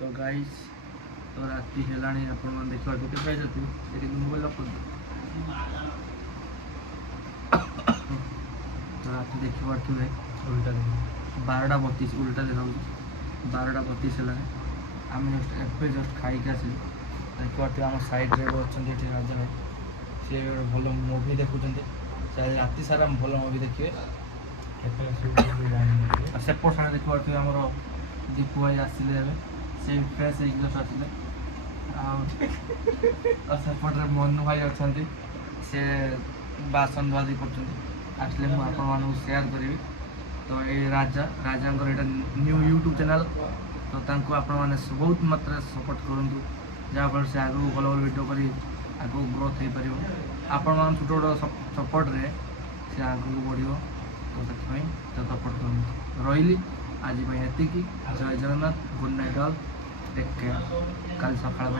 तो गाइस तो राति हेलाणी आपण मन देखिबा के पाइ जति एटी मोबाइल रख दो तो राति देखिबा कि उल्टा 12:32 उल्टा देखा 12:32 हेला आम जस्ट खाई के आसिलु देखिबा आम साइड रे बचछन एटी राजा भाई से भल मूवी देखुछन चाहे राति सारा भल मूवी देखिए सेपट साढ़े देखा आमर दीपू भाई आसिले से फ्रेश जस्ट आसिले सेपटे मनु भाई अच्छा से बासन धुआधुई कर सेयार करी तो ये राजा न्यू यूट्यूब चैनल तो तांको आपण मैंने बहुत मात्रा सपोर्ट करूँ जहाँफल से आगू भल भल वीडियो कर आगू ग्रोथ हो पार आपण मान छोट छोट सपोर्ट रे से आगू बढ़ तो से तो सपोर्ट कर रही आज एति जय Jagannath good night all take care कल सकाल